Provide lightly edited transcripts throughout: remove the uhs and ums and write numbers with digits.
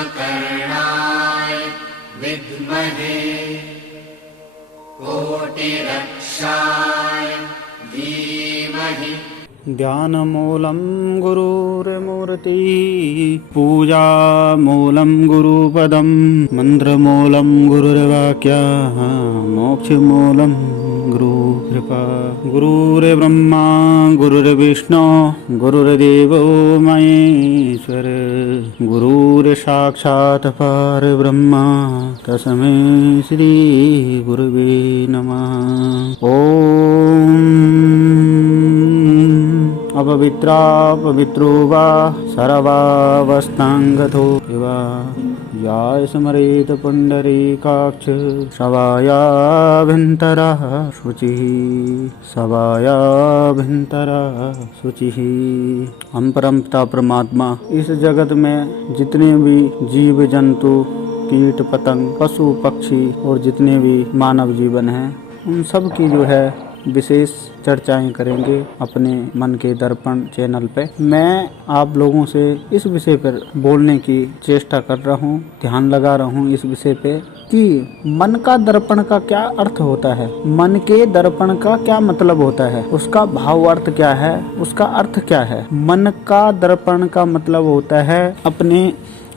कुम्भकर्णाय विद्महे कोटिरक्षाय धीमहि। ध्यानमूलं गुरुर्मूर्ति पूजामूलं गुरुपदं मन्त्रमूलं गुरुर्वाक्यः मोक्षमूलं गुरुकृपा। गुरुर्ब्रह्मा गुरुर्विष्णु गुरुर्देवो महेश्वर गुरुर्साक्षात् परब्रह्म तस्मै श्री गुरुवे नमः। ओम अपवित्रा पवित्रो वा सर्वावस्थांगतो वा याय स्मरेत पुंडरीकाक्ष सवायाभ्यन्तरः शुचिः सवायाभ्यन्तरः शुचिः। हम परमपिता परमात्मा इस जगत में जितने भी जीव जंतु कीट पतंग पशु पक्षी और जितने भी मानव जीवन हैं उन सब की जो है विशेष चर्चाएं करेंगे अपने मन के दर्पण चैनल पे। मैं आप लोगों से इस विषय पर बोलने की चेष्टा कर रहा हूँ, ध्यान लगा रहा हूँ इस विषय पे कि मन का दर्पण का क्या अर्थ होता है, मन के दर्पण का क्या मतलब होता है, उसका भाव अर्थ क्या है, उसका अर्थ क्या है। मन का दर्पण का मतलब होता है अपने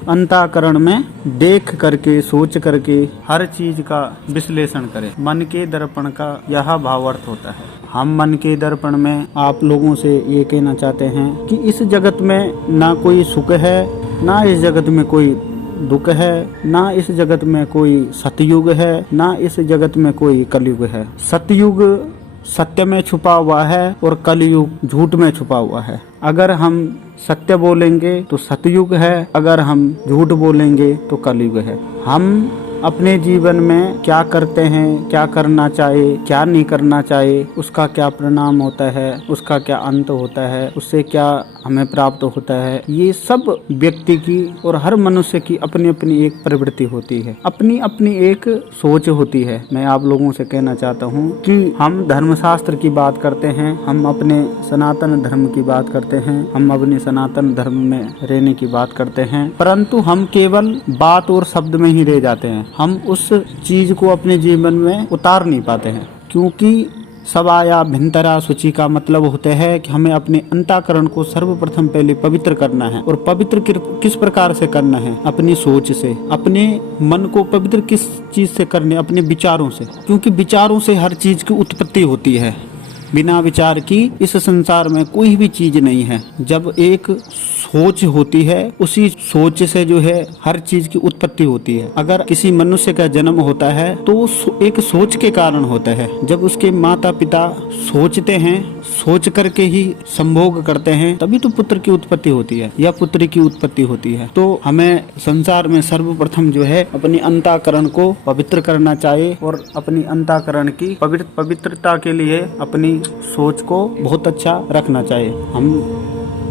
अंतःकरण में देख करके सोच करके हर चीज का विश्लेषण करें। मन के दर्पण का यह भावार्थ होता है। हम मन के दर्पण में आप लोगों से ये कहना चाहते हैं कि इस जगत में ना कोई सुख है, ना इस जगत में कोई दुख है, ना इस जगत में कोई सतयुग है, ना इस जगत में कोई कलयुग है। सतयुग सत्य में छुपा हुआ है और कलयुग झूठ में छुपा हुआ है। अगर हम सत्य बोलेंगे तो सतयुग है, अगर हम झूठ बोलेंगे तो कलयुग है। हम अपने जीवन में क्या करते हैं, क्या करना चाहिए, क्या नहीं करना चाहिए, उसका क्या परिणाम होता है, उसका क्या अंत होता है, उससे क्या हमें प्राप्त होता है, ये सब व्यक्ति की और हर मनुष्य की अपनी अपनी एक प्रवृत्ति होती है, अपनी अपनी एक सोच होती है। मैं आप लोगों से कहना चाहता हूँ कि हम धर्मशास्त्र की बात करते हैं, हम अपने सनातन धर्म की बात करते हैं, हम अपने सनातन धर्म में रहने की बात करते हैं, परंतु हम केवल बात और शब्द में ही रह जाते हैं। हम उस चीज को अपने जीवन में उतार नहीं पाते हैं, क्योंकि सवायाभ्यन्तरा शुचि का मतलब होता है कि हमें अपने अंतःकरण को सर्वप्रथम पहले पवित्र करना है। और पवित्र किस प्रकार से करना है? अपनी सोच से। अपने मन को पवित्र किस चीज से करने? अपने विचारों से, क्योंकि विचारों से हर चीज की उत्पत्ति होती है। बिना विचार की इस संसार में कोई भी चीज नहीं है। जब एक सोच होती है, उसी सोच से जो है हर चीज की उत्पत्ति होती है। अगर किसी मनुष्य का जन्म होता है तो एक सोच के कारण होता है। जब उसके माता पिता सोचते हैं, सोच करके ही संभोग करते हैं, तभी तो पुत्र की उत्पत्ति होती है या पुत्री की उत्पत्ति होती है। तो हमें संसार में सर्वप्रथम जो है अपनी अंतःकरण को पवित्र करना चाहिए और अपनी अंतःकरण की पवित्रता के लिए अपनी सोच को बहुत अच्छा रखना चाहिए। हम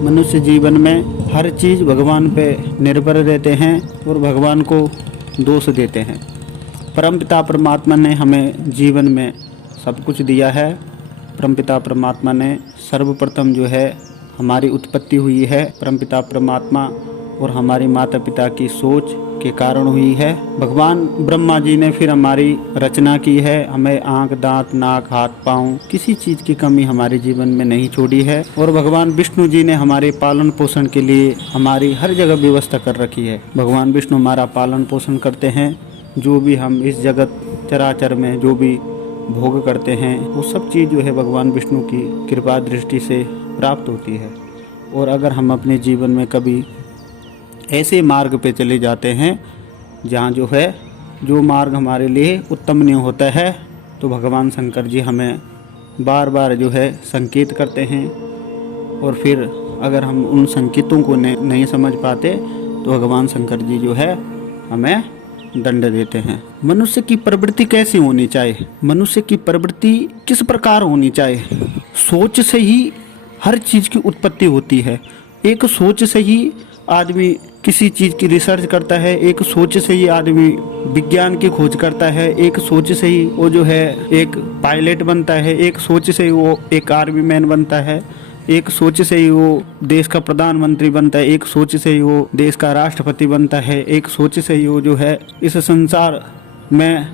मनुष्य जीवन में हर चीज भगवान पे निर्भर रहते हैं और भगवान को दोष देते हैं। परमपिता परमात्मा ने हमें जीवन में सब कुछ दिया है। परमपिता परमात्मा ने सर्वप्रथम जो है हमारी उत्पत्ति हुई है परमपिता परमात्मा और हमारी माता पिता की सोच के कारण हुई है। भगवान ब्रह्मा जी ने फिर हमारी रचना की है। हमें आंख, दांत, नाक, हाथ, पांव किसी चीज की कमी हमारे जीवन में नहीं छोड़ी है। और भगवान विष्णु जी ने हमारे पालन पोषण के लिए हमारी हर जगह व्यवस्था कर रखी है। भगवान विष्णु हमारा पालन पोषण करते हैं। जो भी हम इस जगत चराचर में जो भी भोग करते हैं वो सब चीज़ जो है भगवान विष्णु की कृपा दृष्टि से प्राप्त होती है। और अगर हम अपने जीवन में कभी ऐसे मार्ग पे चले जाते हैं जहाँ जो है जो मार्ग हमारे लिए उत्तम नहीं होता है, तो भगवान शंकर जी हमें बार बार जो है संकेत करते हैं। और फिर अगर हम उन संकेतों को नहीं समझ पाते तो भगवान शंकर जी जो है हमें दंड देते हैं। मनुष्य की प्रवृत्ति कैसी होनी चाहिए? मनुष्य की प्रवृत्ति किस प्रकार होनी चाहिए? सोच से ही हर चीज़ की उत्पत्ति होती है। एक सोच से ही आदमी किसी चीज़ की रिसर्च करता है, एक सोच से ही आदमी विज्ञान की खोज करता है, एक सोच से ही वो जो है एक पायलट बनता है, एक सोच से ही वो एक आर्मी मैन बनता है, एक सोच से ही वो देश का प्रधानमंत्री बनता है, एक सोच से ही वो देश का राष्ट्रपति बनता है, एक सोच से ही वो जो है इस संसार में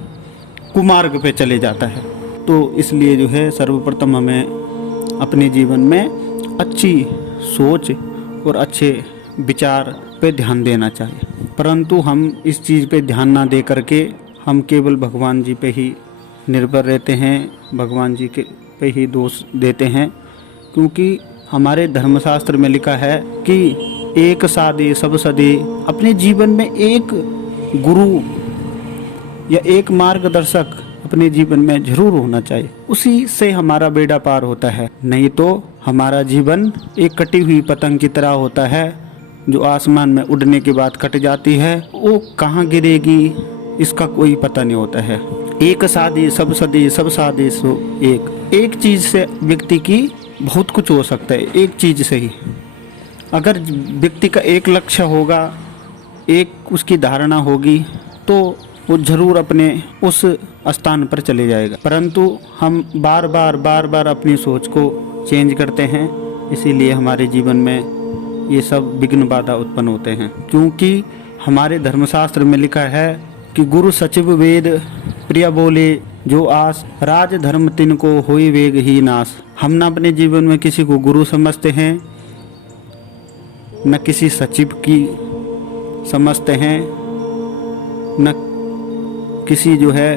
कुमार्ग पे चले जाता है। तो इसलिए जो है सर्वप्रथम हमें अपने जीवन में अच्छी सोच और अच्छे विचार पे ध्यान देना चाहिए, परंतु हम इस चीज़ पे ध्यान ना दे करके हम केवल भगवान जी पे ही निर्भर रहते हैं, भगवान जी के पे ही दोष देते हैं। क्योंकि हमारे धर्मशास्त्र में लिखा है कि एक साधे सब सदे, अपने जीवन में एक गुरु या एक मार्गदर्शक अपने जीवन में जरूर होना चाहिए, उसी से हमारा बेड़ा पार होता है। नहीं तो हमारा जीवन एक कटी हुई पतंग की तरह होता है जो आसमान में उड़ने के बाद कट जाती है, वो कहाँ गिरेगी इसका कोई पता नहीं होता है। एक साधे सब सदे, सब साधे सो एक चीज से व्यक्ति की बहुत कुछ हो सकता है, एक चीज से ही। अगर व्यक्ति का एक लक्ष्य होगा, एक उसकी धारणा होगी, तो वो जरूर अपने उस स्थान पर चले जाएगा। परंतु हम बार बार अपनी सोच को चेंज करते हैं, इसीलिए हमारे जीवन में ये सब विघ्न बाधा उत्पन्न होते हैं। क्योंकि हमारे धर्मशास्त्र में लिखा है कि गुरु सचिव वेद प्रिय बोले, जो आस राज धर्म तिन को होई वेग ही नाश। हम न अपने जीवन में किसी को गुरु समझते हैं, न किसी सचिव की समझते हैं, न किसी जो है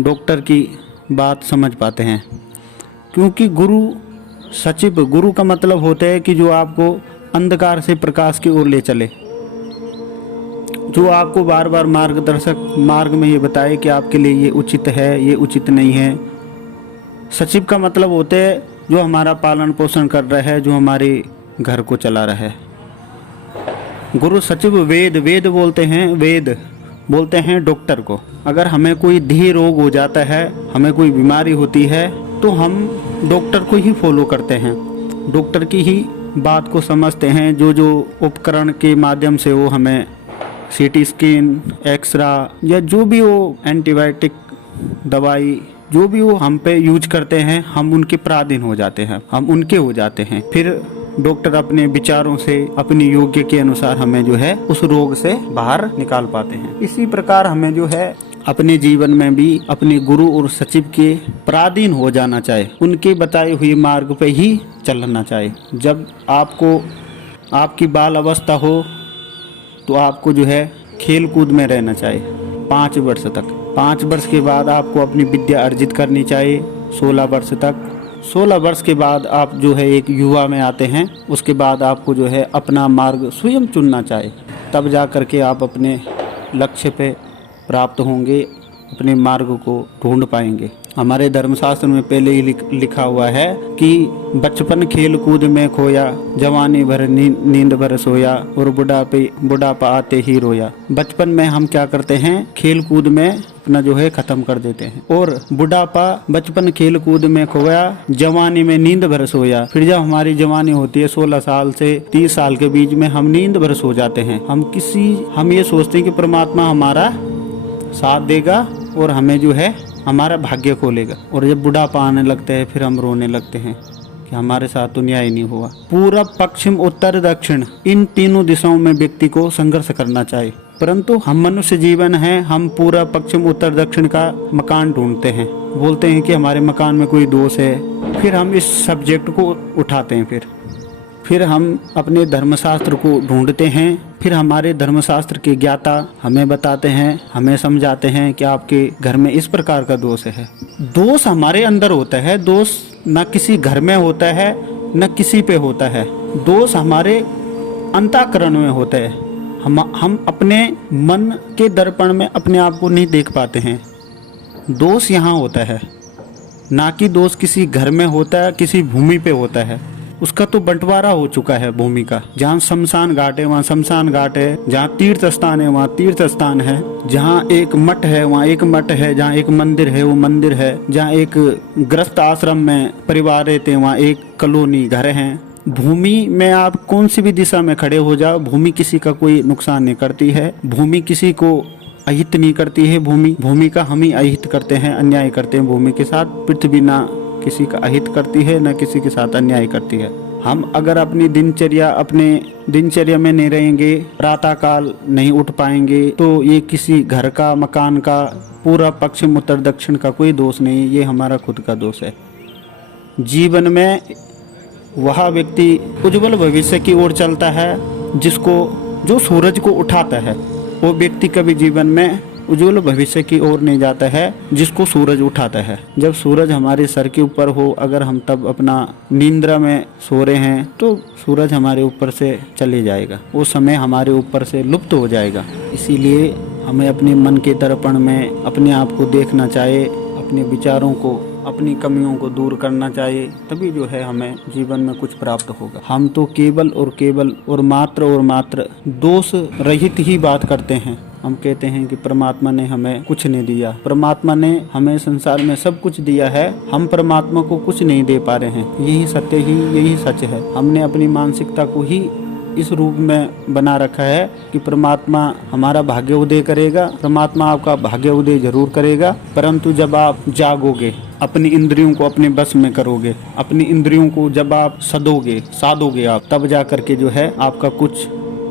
डॉक्टर की बात समझ पाते हैं। क्योंकि गुरु सचिव, गुरु का मतलब होता है कि जो आपको अंधकार से प्रकाश की ओर ले चले, जो आपको बार बार मार्गदर्शक मार्ग में ये बताए कि आपके लिए ये उचित है, ये उचित नहीं है। सचिव का मतलब होते है जो हमारा पालन पोषण कर रहा है, जो हमारे घर को चला रहा है। गुरु सचिव वेद, वेद बोलते हैं डॉक्टर को। अगर हमें कोई देह रोग हो जाता है, हमें कोई बीमारी होती है, तो हम डॉक्टर को ही फॉलो करते हैं, डॉक्टर की ही बात को समझते हैं। जो उपकरण के माध्यम से वो हमें सीटी स्कैन, एक्सरा या जो भी वो एंटीबायोटिक दवाई जो भी वो हम पे यूज करते हैं, हम उनके पराधीन हो जाते हैं, हम उनके हो जाते हैं। फिर डॉक्टर अपने विचारों से, अपनी योग्य के अनुसार हमें जो है उस रोग से बाहर निकाल पाते हैं। इसी प्रकार हमें जो है अपने जीवन में भी अपने गुरु और सचिव के पराधीन हो जाना चाहिए, उनके बताए हुए मार्ग पे ही चलना चाहिए। जब आपको आपकी बाल अवस्था हो तो आपको जो है खेल कूद में रहना चाहिए 5 वर्ष तक। 5 वर्ष के बाद आपको अपनी विद्या अर्जित करनी चाहिए 16 वर्ष तक। 16 वर्ष के बाद आप जो है एक युवा में आते हैं, उसके बाद आपको जो है अपना मार्ग स्वयं चुनना चाहिए, तब जा कर के आप अपने लक्ष्य पे प्राप्त होंगे, अपने मार्ग को ढूंढ पाएंगे। हमारे धर्मशास्त्र में पहले ही लिखा हुआ है कि बचपन खेल कूद में खोया, जवानी भर नींद भर सोया, और बुढ़ापा आते ही रोया। बचपन में हम क्या करते हैं, खेल कूद में अपना जो है खत्म कर देते हैं, और बुढ़ापा बचपन खेल कूद में खोया, जवानी में नींद भर सोया। फिर जब हमारी जवानी होती है 16 साल से 30 साल के बीच में, हम नींद भर सो जाते हैं। हम ये सोचते हैं कि परमात्मा हमारा साथ देगा और हमें जो है हमारा भाग्य खोलेगा, और जब बुढ़ापा आने लगता है फिर हम रोने लगते हैं कि हमारे साथ तो न्याय नहीं हुआ। पूरब, पश्चिम, उत्तर, दक्षिण, इन तीनों दिशाओं में व्यक्ति को संघर्ष करना चाहिए, परंतु हम मनुष्य जीवन है, हम पूरब, पश्चिम, उत्तर, दक्षिण का मकान ढूंढते हैं, बोलते हैं कि हमारे मकान में कोई दोष है। फिर हम इस सब्जेक्ट को उठाते हैं, फिर हम अपने धर्मशास्त्र को ढूंढते हैं, फिर हमारे धर्मशास्त्र के ज्ञाता हमें बताते हैं, हमें समझाते हैं कि आपके घर में इस प्रकार का दोष है। दोष हमारे अंदर होता है, दोष न किसी घर में होता है न किसी पे होता है, दोष हमारे अंतःकरण में होता है। हम अपने मन के दर्पण में अपने आप को नहीं देख पाते हैं, दोष यहाँ होता है, ना कि दोष किसी घर में होता है, किसी भूमि पे होता है। उसका तो बंटवारा हो चुका है भूमि का। जहाँ शमशान घाट है वहाँ शमशान घाट है, जहाँ तीर्थ स्थान है वहाँ तीर्थ स्थान है, जहाँ एक मठ है वहाँ एक मठ है, जहाँ एक मंदिर है वो मंदिर है, जहाँ एक ग्रस्त आश्रम में परिवार रहते हैं वहाँ एक कॉलोनी घर है। भूमि में आप कौन सी भी दिशा में खड़े हो जाओ, भूमि किसी का कोई नुकसान नहीं करती है, भूमि किसी को अहित नहीं करती है भूमि, भूमि का हम ही अहित करते हैं, अन्याय करते हैं भूमि के साथ। पृथ्वी ना किसी का अहित करती है, ना किसी के साथ अन्याय करती है। हम अगर अपने दिनचर्या में नहीं रहेंगे, प्रातःकाल नहीं उठ पाएंगे, तो ये किसी घर का, मकान का, पूरा पश्चिम उत्तर दक्षिण का कोई दोष नहीं, ये हमारा खुद का दोष है। जीवन में वह व्यक्ति उज्जवल भविष्य की ओर चलता है जो सूरज को उठाता है। वो व्यक्ति कभी जीवन में उज्जवल भविष्य की ओर नहीं जाता है जिसको सूरज उठाता है। जब सूरज हमारे सर के ऊपर हो, अगर हम तब अपना निंद्रा में सो रहे हैं, तो सूरज हमारे ऊपर से चले जाएगा, वो समय हमारे ऊपर से लुप्त हो जाएगा। इसीलिए हमें अपने मन के दर्पण में अपने आप को देखना चाहिए, अपने विचारों को, अपनी कमियों को दूर करना चाहिए, तभी जो है हमें जीवन में कुछ प्राप्त होगा। हम तो केवल और मात्र दोष रहित ही बात करते हैं। हम कहते हैं कि परमात्मा ने हमें कुछ नहीं दिया, परमात्मा ने हमें संसार में सब कुछ दिया है, हम परमात्मा को कुछ नहीं दे पा रहे हैं। यही सच है। हमने अपनी मानसिकता को ही इस रूप में बना रखा है कि परमात्मा हमारा भाग्य उदय करेगा, परमात्मा आपका भाग्य उदय जरूर करेगा, परंतु जब आप जागोगे, अपनी इंद्रियों को अपने बस में करोगे, अपनी इंद्रियों को जब आप साधोगे आप, तब जा करके जो है आपका कुछ,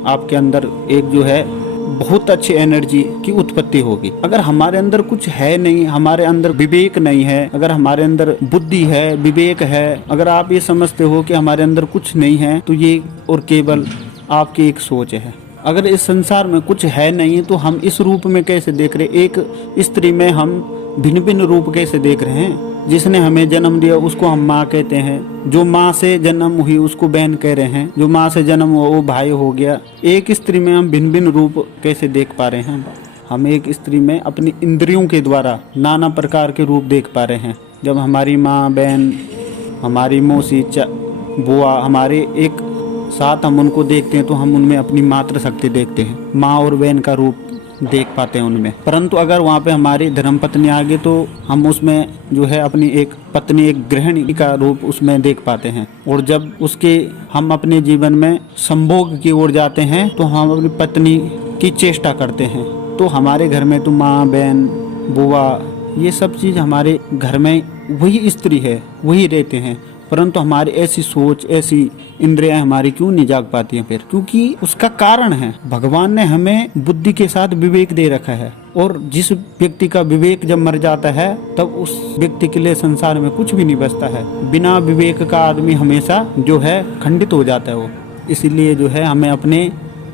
आपके अंदर एक जो है बहुत अच्छी एनर्जी की उत्पत्ति होगी। अगर हमारे अंदर कुछ है नहीं, हमारे अंदर विवेक नहीं है, अगर हमारे अंदर बुद्धि है, विवेक है, अगर आप ये समझते हो कि हमारे अंदर कुछ नहीं है, तो ये और केवल आपकी एक सोच है। अगर इस संसार में कुछ है नहीं तो हम इस रूप में कैसे देख रहे? एक स्त्री में हम भिन्न भिन्न रूप कैसे देख रहे हैं? जिसने हमें जन्म दिया उसको हम माँ कहते हैं, जो माँ से जन्म हुई उसको बहन कह रहे हैं, जो माँ से जन्म हुआ वो भाई हो गया। एक स्त्री में हम भिन्न भिन्न रूप कैसे देख पा रहे हैं? हम एक स्त्री में अपनी इंद्रियों के द्वारा नाना प्रकार के रूप देख पा रहे हैं। जब हमारी माँ, बहन, हमारी मौसी, बुआ हमारे एक साथ हम उनको देखते हैं तो हम उनमें अपनी मातृ शक्ति देखते हैं, माँ और बहन का रूप देख पाते हैं उनमें। परंतु अगर वहाँ पे हमारी धर्मपत्नी आ गई तो हम उसमें जो है अपनी एक पत्नी, एक गृहिणी का रूप उसमें देख पाते हैं। और जब हम अपने जीवन में संभोग की ओर जाते हैं तो हम अपनी पत्नी की चेष्टा करते हैं। तो हमारे घर में तो माँ, बहन, बुआ, ये सब चीज़ हमारे घर में वही स्त्री है, वही रहते हैं, परंतु हमारी ऐसी सोच, ऐसी इंद्रियां हमारी क्यों नहीं जाग पाती हैं? फिर क्योंकि उसका कारण है, भगवान ने हमें बुद्धि के साथ विवेक दे रखा है, और जिस व्यक्ति का विवेक जब मर जाता है तब उस व्यक्ति के लिए संसार में कुछ भी नहीं बचता है। बिना विवेक का आदमी हमेशा जो है खंडित हो जाता है वो। इसीलिए जो है हमें अपने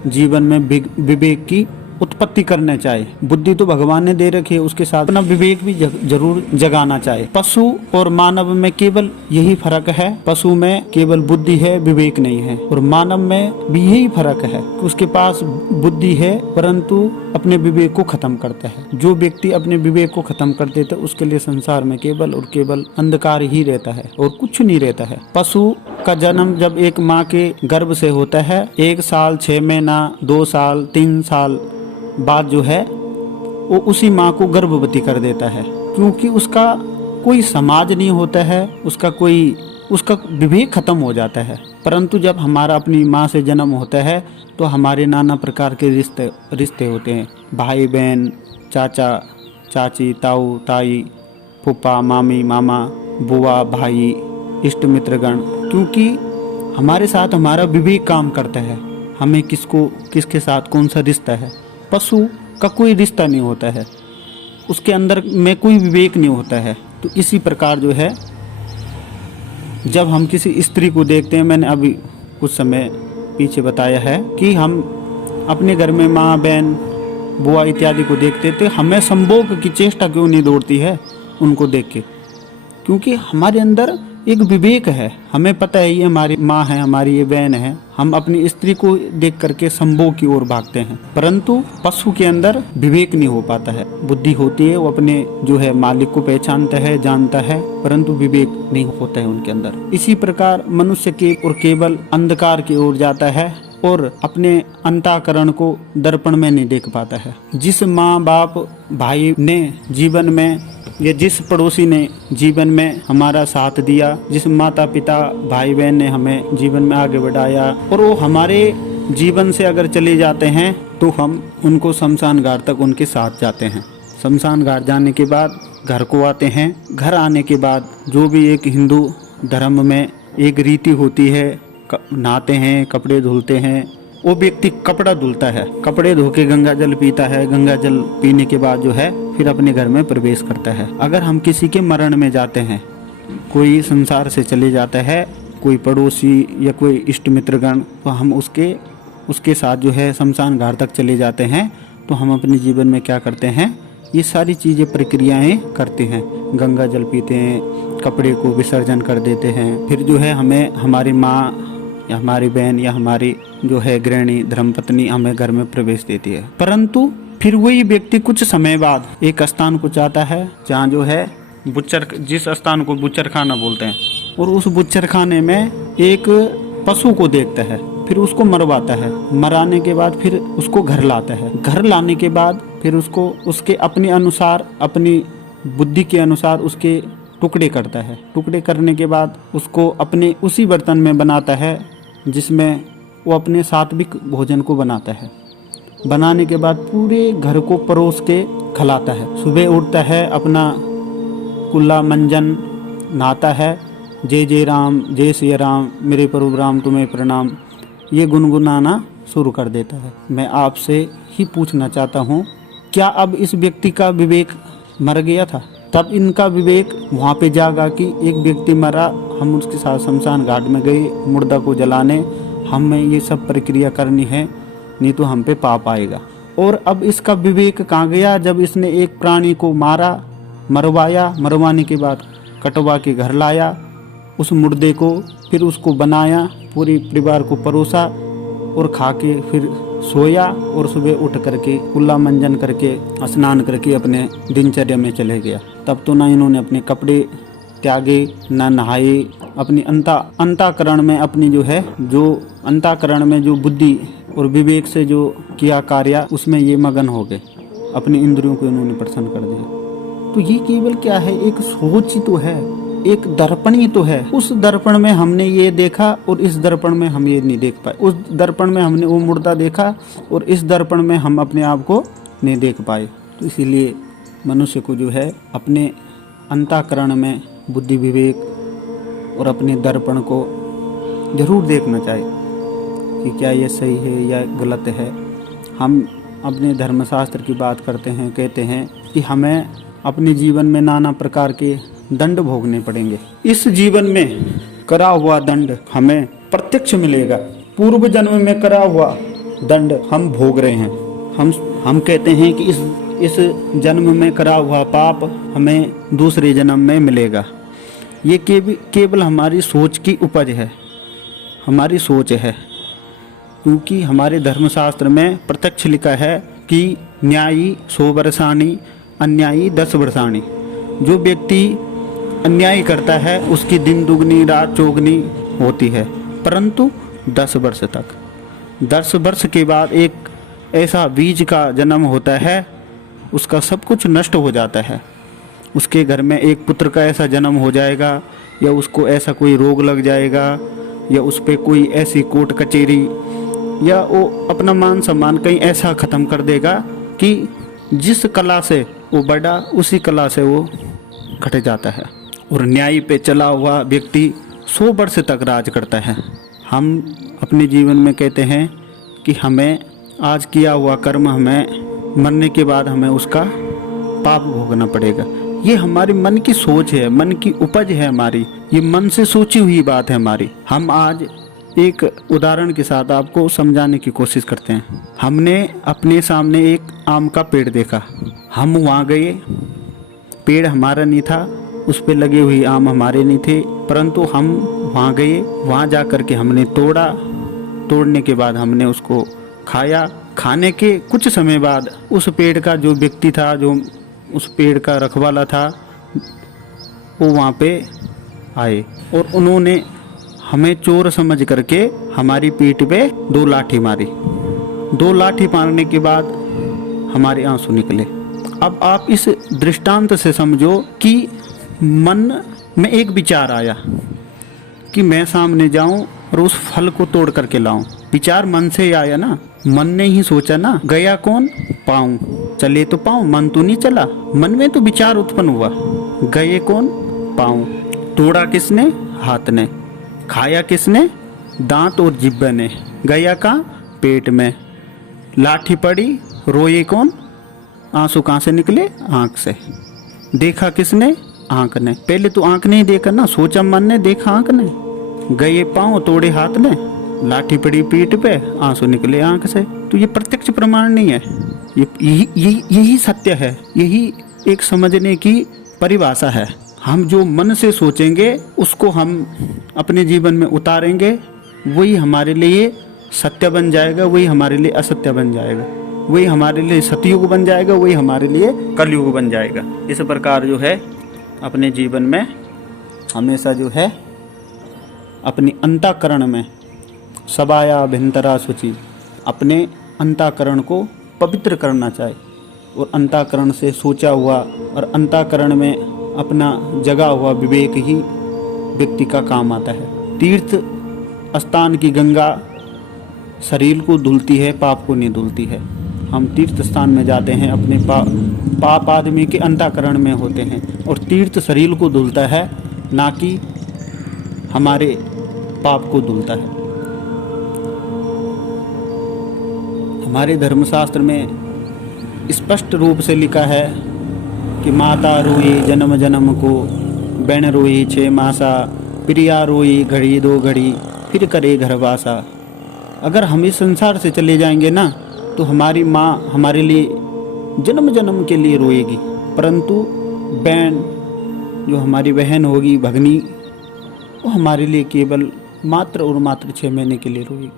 जीवन में विवेक की उत्पत्ति करना चाहिए। बुद्धि तो भगवान ने दे रखी है, उसके साथ अपना विवेक भी जरूर जगाना चाहिए। पशु और मानव में केवल यही फर्क है, पशु में केवल बुद्धि है, विवेक नहीं है, और मानव में भी यही फर्क है कि उसके पास बुद्धि है परंतु अपने विवेक को खत्म करता है। जो व्यक्ति अपने विवेक को खत्म कर देता है उसके लिए संसार में केवल और केवल अंधकार ही रहता है और कुछ नहीं रहता है। पशु का जन्म जब एक माँ के गर्भ से होता है, 1 साल 6 महीना, 2 साल 3 साल बाद जो है वो उसी माँ को गर्भवती कर देता है, क्योंकि उसका कोई समाज नहीं होता है, उसका विवेक खत्म हो जाता है। परंतु जब हमारा अपनी माँ से जन्म होता है तो हमारे नाना प्रकार के रिश्ते होते हैं, भाई बहन, चाचा चाची, ताऊ ताई, फूफा मामी मामा, बुआ भाई, इष्ट मित्रगण, क्योंकि हमारे साथ हमारा विवेक काम करता है, हमें किसके साथ कौन सा रिश्ता है। पशु का कोई रिश्ता नहीं होता है, उसके अंदर में कोई विवेक नहीं होता है। तो इसी प्रकार जो है जब हम किसी स्त्री को देखते हैं, मैंने अभी कुछ समय पीछे बताया है कि हम अपने घर में माँ, बहन, बुआ इत्यादि को देखते थे, हमें संभोग की चेष्टा क्यों नहीं दौड़ती है उनको देख के? क्योंकि हमारे अंदर एक विवेक है, हमें पता है ये हमारी माँ है, हमारी ये बहन है, हम अपनी स्त्री को देख करके संभोग की ओर भागते हैं। परंतु पशु के अंदर विवेक नहीं हो पाता है, बुद्धि होती है, वो अपने जो है मालिक को पहचानता है, जानता है, परंतु विवेक नहीं होता है उनके अंदर। इसी प्रकार मनुष्य केवल अंधकार की ओर जाता है और अपने अंतःकरण को दर्पण में नहीं देख पाता है। जिस माँ बाप भाई ने जीवन में या जिस पड़ोसी ने जीवन में हमारा साथ दिया, जिस माता पिता भाई बहन ने हमें जीवन में आगे बढ़ाया और वो हमारे जीवन से अगर चले जाते हैं तो हम उनको शमशान घाट तक उनके साथ जाते हैं। शमशान घाट जाने के बाद घर को आते हैं। घर आने के बाद जो भी एक हिंदू धर्म में एक रीति होती है, नहाते हैं, कपड़े धुलते हैं। वो व्यक्ति कपड़ा धुलता है, कपड़े धो के गंगा जल पीता है। गंगा जल पीने के बाद जो है फिर अपने घर में प्रवेश करता है। अगर हम किसी के मरण में जाते हैं, कोई संसार से चले जाता है, कोई पड़ोसी या कोई इष्ट मित्रगण, तो हम उसके साथ जो है शमशान घाट तक चले जाते हैं। तो हम अपने जीवन में क्या करते हैं, ये सारी चीज़ें प्रक्रियाएं करते हैं। गंगा जल पीते हैं, कपड़े को विसर्जन कर देते हैं। फिर जो है हमें हमारी माँ या हमारी बहन या हमारी जो है गृहिणी धर्मपत्नी हमें घर में प्रवेश देती है। परंतु फिर वही व्यक्ति कुछ समय बाद एक स्थान को चाहता है जहाँ जो है बुच्चर, जिस स्थान को बुच्चर खाना बोलते हैं, और उस बुच्चर खाने में एक पशु को देखता है, फिर उसको मरवाता है। मराने के बाद फिर उसको घर लाता है। घर लाने के बाद फिर उसको उसके अपने अनुसार, अपनी बुद्धि के अनुसार उसके टुकड़े करता है। टुकड़े करने के बाद उसको अपने उसी बर्तन में बनाता है जिसमें वो अपने सात्विक भोजन को बनाता है। बनाने के बाद पूरे घर को परोस के खिलाता है। सुबह उठता है, अपना कुल्ला मंजन नहाता है, जय जय राम, जय श्री राम, मेरे प्रभु राम तुम्हें प्रणाम, ये गुनगुनाना शुरू कर देता है। मैं आपसे ही पूछना चाहता हूँ, क्या अब इस व्यक्ति का विवेक मर गया था? तब इनका विवेक वहाँ पे जागा कि एक व्यक्ति मरा, हम उसके साथ शमशान घाट में गए मुर्दा को जलाने, हमें ये सब प्रक्रिया करनी है, नहीं तो हम पे पाप आएगा। और अब इसका विवेक कहाँ गया जब इसने एक प्राणी को मारा, मरवाया, मरवाने के बाद कटवा के घर लाया उस मुर्दे को, फिर उसको बनाया, पूरे परिवार को परोसा और खा के फिर सोया, और सुबह उठ करके कुल्ला मंजन करके स्नान करके अपने दिनचर्या में चले गया। तब तो ना इन्होंने अपने कपड़े त्यागे, ना नहाए, अपनी अंतःकरण में अपनी जो है, जो अंतःकरण में जो बुद्धि और विवेक से जो किया कार्य, उसमें ये मगन हो गए, अपनी इंद्रियों को इन्होंने प्रसन्न कर दिया। तो ये केवल क्या है, एक सोच ही तो है, एक दर्पण ही तो है। उस दर्पण में हमने ये देखा और इस दर्पण में हम ये नहीं देख पाए। उस दर्पण में हमने वो मुर्दा देखा और इस दर्पण में हम अपने आप को नहीं देख पाए। तो इसीलिए मनुष्य को जो है अपने अंतःकरण में बुद्धि विवेक और अपने दर्पण को जरूर देखना चाहिए कि क्या ये सही है या गलत है। हम अपने धर्मशास्त्र की बात करते हैं, कहते हैं कि हमें अपने जीवन में नाना प्रकार के दंड भोगने पड़ेंगे। इस जीवन में करा हुआ दंड हमें प्रत्यक्ष मिलेगा, पूर्व जन्म में करा हुआ दंड हम भोग रहे हैं। हम कहते हैं कि इस जन्म में करा हुआ पाप हमें दूसरे जन्म में मिलेगा। ये केवल हमारी सोच की उपज है, हमारी सोच है। क्योंकि हमारे धर्मशास्त्र में प्रत्यक्ष लिखा है कि न्यायी 100 वर्षाणी, अन्यायी 10 वर्षाणी। जो व्यक्ति अन्याय करता है उसकी दिन दुगनी रात चौगनी होती है, परंतु 10 वर्ष तक। 10 वर्ष के बाद एक ऐसा बीज का जन्म होता है, उसका सब कुछ नष्ट हो जाता है। उसके घर में एक पुत्र का ऐसा जन्म हो जाएगा, या उसको ऐसा कोई रोग लग जाएगा, या उस पर कोई ऐसी कोर्ट कचहरी, या वो अपना मान सम्मान कहीं ऐसा ख़त्म कर देगा कि जिस कला से वो बढ़ा उसी कला से वो घट जाता है। और न्याय पे चला हुआ व्यक्ति 100 वर्ष तक राज करता है। हम अपने जीवन में कहते हैं कि हमें आज किया हुआ कर्म, हमें मरने के बाद हमें उसका पाप भोगना पड़ेगा। ये हमारी मन की सोच है, मन की उपज है हमारी, ये मन से सोची हुई बात है हमारी। हम आज एक उदाहरण के साथ आपको समझाने की कोशिश करते हैं। हमने अपने सामने एक आम का पेड़ देखा, हम वहाँ गए, पेड़ हमारा नहीं था, उस पे लगे हुए आम हमारे नहीं थे, परंतु हम वहाँ गए, वहाँ जा कर के हमने तोड़ा, तोड़ने के बाद हमने उसको खाया। खाने के कुछ समय बाद उस पेड़ का जो व्यक्ति था, जो उस पेड़ का रखवाला था, वो वहाँ पे आए और उन्होंने हमें चोर समझ करके हमारी पीठ पे 2 लाठी मारी। 2 लाठी मारने के बाद हमारे आंसू निकले। अब आप इस दृष्टांत से समझो कि मन में एक विचार आया कि मैं सामने जाऊं और उस फल को तोड़ करके लाऊं, विचार मन से आया ना, मन ने ही सोचा ना। गया कौन? पाँव। चले तो पाँव, मन तो नहीं चला। मन में तो विचार उत्पन्न हुआ। गए कौन? पाँव। तोड़ा किसने? हाथ ने। खाया किसने? दांत और जिह्वा ने। गया कहाँ? पेट में। लाठी पड़ी, रोए कौन? आंसू कहाँ से निकले? आंख से। देखा किसने? आंख ने। पहले तो आंख ने ही देखा ना, सोचा मन ने, देखा आंख ने। गए पाँव, तोड़े हाथ ने, लाठी पड़ी पीठ पे, आंसू निकले आंख से। तो ये प्रत्यक्ष प्रमाण नहीं है, यही सत्य है, यही एक समझने की परिभाषा है। हम जो मन से सोचेंगे उसको हम अपने जीवन में उतारेंगे, वही हमारे लिए सत्य बन जाएगा, वही हमारे लिए असत्य बन जाएगा, वही हमारे लिए सतयुग बन जाएगा, वही हमारे लिए कलयुग बन जाएगा। इस प्रकार जो है अपने जीवन में हमेशा जो है अपनी अंतःकरण में सबाया भिंतरा शुचि, अपने अंतःकरण को पवित्र करना चाहिए। और अंतःकरण से सोचा हुआ और अंतःकरण में अपना जगा हुआ विवेक ही व्यक्ति का काम आता है। तीर्थ स्थान की गंगा शरीर को धुलती है, पाप को नहीं धुलती है। हम तीर्थ स्थान में जाते हैं, अपने पाप आदमी के अंतःकरण में होते हैं, और तीर्थ शरीर को धुलता है, ना कि हमारे पाप को धुलता है। हमारे धर्मशास्त्र में स्पष्ट रूप से लिखा है कि माता रोई जन्म जन्म को, बहन रोई 6 मासा, प्रिया रोई घड़ी 2 घड़ी, फिर करे घरवासा। अगर हम इस संसार से चले जाएंगे ना, तो हमारी माँ हमारे लिए जन्म जन्म के लिए रोएगी, परंतु बहन, जो हमारी बहन होगी, भगनी, वो हमारे लिए केवल मात्र और मात्र 6 महीने के लिए रोएगी।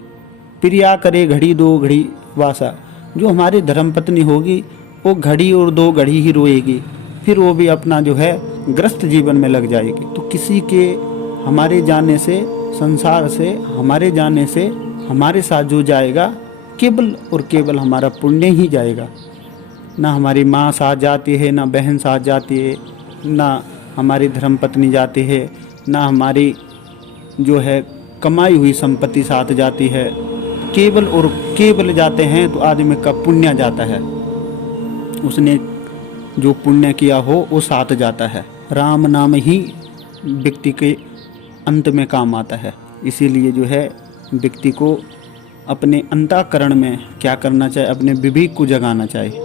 प्रिया करे घड़ी 2 घड़ी वासा, जो हमारी धर्मपत्नी होगी वो घड़ी और 2 घड़ी ही रोएगी, फिर वो भी अपना जो है ग्रस्त जीवन में लग जाएगी। तो किसी के हमारे जाने से, संसार से हमारे जाने से हमारे साथ जो जाएगा केवल और केवल हमारा पुण्य ही जाएगा। ना हमारी माँ साथ जाती है, ना बहन साथ जाती है, ना हमारी धर्मपत्नी जाती है, ना हमारी जो है कमाई हुई संपत्ति साथ जाती है। केवल और केवल जाते हैं तो आदमी का पुण्य जाता है, उसने जो पुण्य किया हो वो साथ जाता है। राम नाम ही व्यक्ति के अंत में काम आता है। इसीलिए जो है व्यक्ति को अपने अंतःकरण में क्या करना चाहिए? अपने विवेक को जगाना चाहिए।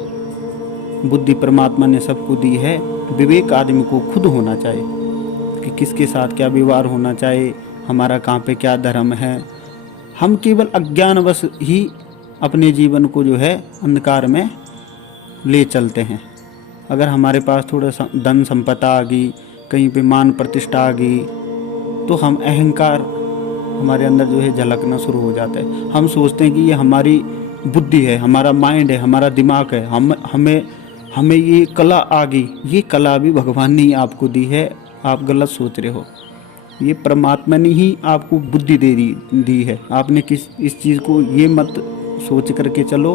बुद्धि परमात्मा ने सबको दी है, विवेक आदमी को खुद होना चाहिए कि किसके साथ क्या व्यवहार होना चाहिए, हमारा कहाँ पे क्या धर्म है। हम केवल अज्ञानवश ही अपने जीवन को जो है अंधकार में ले चलते हैं। अगर हमारे पास थोड़ा धन संपदा आ गई, कहीं पे मान प्रतिष्ठा आ गई, तो हम अहंकार हमारे अंदर जो है झलकना शुरू हो जाता है। हम सोचते हैं कि ये हमारी बुद्धि है, हमारा माइंड है, हमारा दिमाग है, हमें ये कला आ गई। ये कला भी भगवान ने ही आपको दी है, आप गलत सोच रहे हो। ये परमात्मा ने ही आपको बुद्धि दी है। आपने इस चीज़ को ये मत सोच करके चलो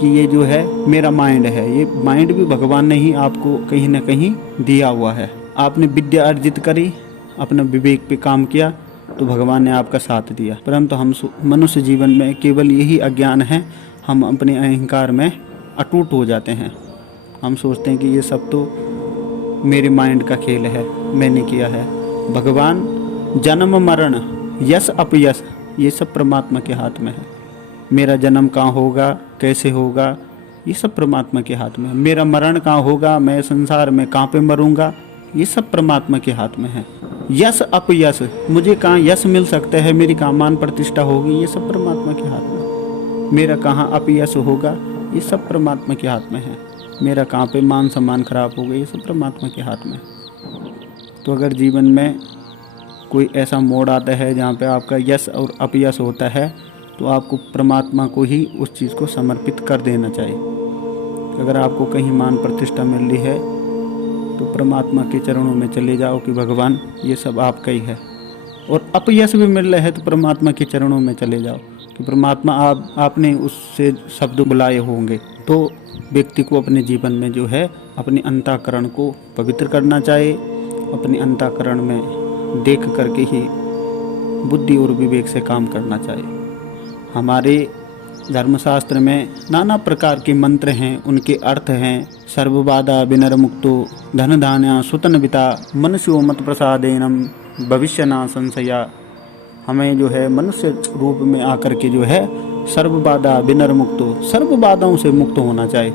कि ये जो है मेरा माइंड है। ये माइंड भी भगवान ने ही आपको कहीं ना कहीं दिया हुआ है। आपने विद्या अर्जित करी, अपना विवेक पे काम किया, तो भगवान ने आपका साथ दिया। परंतु हम मनुष्य जीवन में केवल यही अज्ञान है, हम अपने अहंकार में अटूट हो जाते हैं। हम सोचते हैं कि ये सब तो मेरे माइंड का खेल है, मैंने किया है। भगवान जन्म मरण यश अपयश ये सब परमात्मा के हाथ में है। मेरा जन्म कहाँ होगा, कैसे होगा, ये सब परमात्मा के हाथ में है। मेरा मरण कहाँ होगा, मैं संसार में कहाँ पे मरूंगा, ये सब परमात्मा के हाथ में है। यश अपयश, मुझे कहाँ यश मिल सकता है, मेरी कहाँ मान प्रतिष्ठा होगी, ये सब परमात्मा के हाथ में। मेरा कहाँ अपयश होगा, ये सब परमात्मा के हाथ में है। मेरा कहाँ पे मान सम्मान खराब होगा, ये सब परमात्मा के हाथ में है। तो अगर जीवन में कोई ऐसा मोड़ आता है जहाँ पे आपका यश और अपयश होता है, तो आपको परमात्मा को ही उस चीज़ को समर्पित कर देना चाहिए। अगर आपको कहीं मान प्रतिष्ठा मिल रही है, तो परमात्मा के चरणों में चले जाओ कि भगवान ये सब आपका ही है। और अपयश भी मिल रहा है तो परमात्मा के चरणों में चले जाओ कि परमात्मा आपने उससे शब्द बुलाए होंगे। तो व्यक्ति को अपने जीवन में जो है अपने अंतःकरण को पवित्र करना चाहिए। अपने अंतःकरण में देख करके ही बुद्धि और विवेक से काम करना चाहिए। हमारे धर्मशास्त्र में नाना प्रकार के मंत्र हैं, उनके अर्थ हैं। सर्वबाधा विनर्मुक्तो धन धान्य सुतन विता मनुष्यो मत प्रसादेनम भविष्य ना संशया। हमें जो है मनुष्य रूप में आकर के जो है सर्वबाधा विनर्मुक्तो, सर्व बाधाओं से मुक्त होना चाहिए।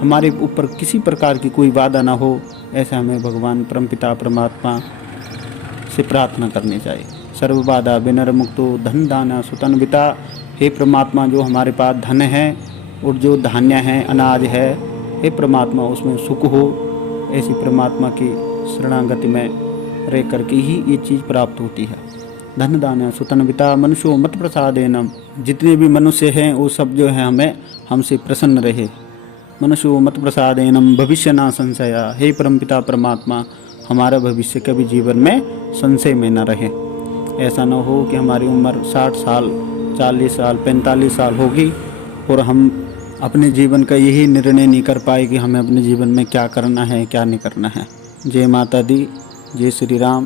हमारे ऊपर किसी प्रकार की कोई बाधा ना हो, ऐसा हमें भगवान परमपिता परमात्मा से प्रार्थना करनी चाहिए। सर्व बाधा विनर्मुक्तो धन दाना सुतन विता। हे परमात्मा, जो हमारे पास धन है और जो धान्य है, अनाज है, हे परमात्मा उसमें सुख हो। ऐसी परमात्मा की शरणागति में रह करके ही ये चीज़ प्राप्त होती है। धन दाना सुतन विता मनुष्यो मत प्रसादेनम। जितने भी मनुष्य हैं वो सब जो है हमें हमसे प्रसन्न रहे। मनुष्यो मत प्रसादेनम भविष्य ना संशया। हे परमपिता परमात्मा, हमारा भविष्य कभी जीवन में संशय में न रहे। ऐसा न हो कि हमारी उम्र 60 साल 40 साल 45 साल होगी और हम अपने जीवन का यही निर्णय नहीं कर पाए कि हमें अपने जीवन में क्या करना है क्या नहीं करना है। जय माता दी, जय श्री राम।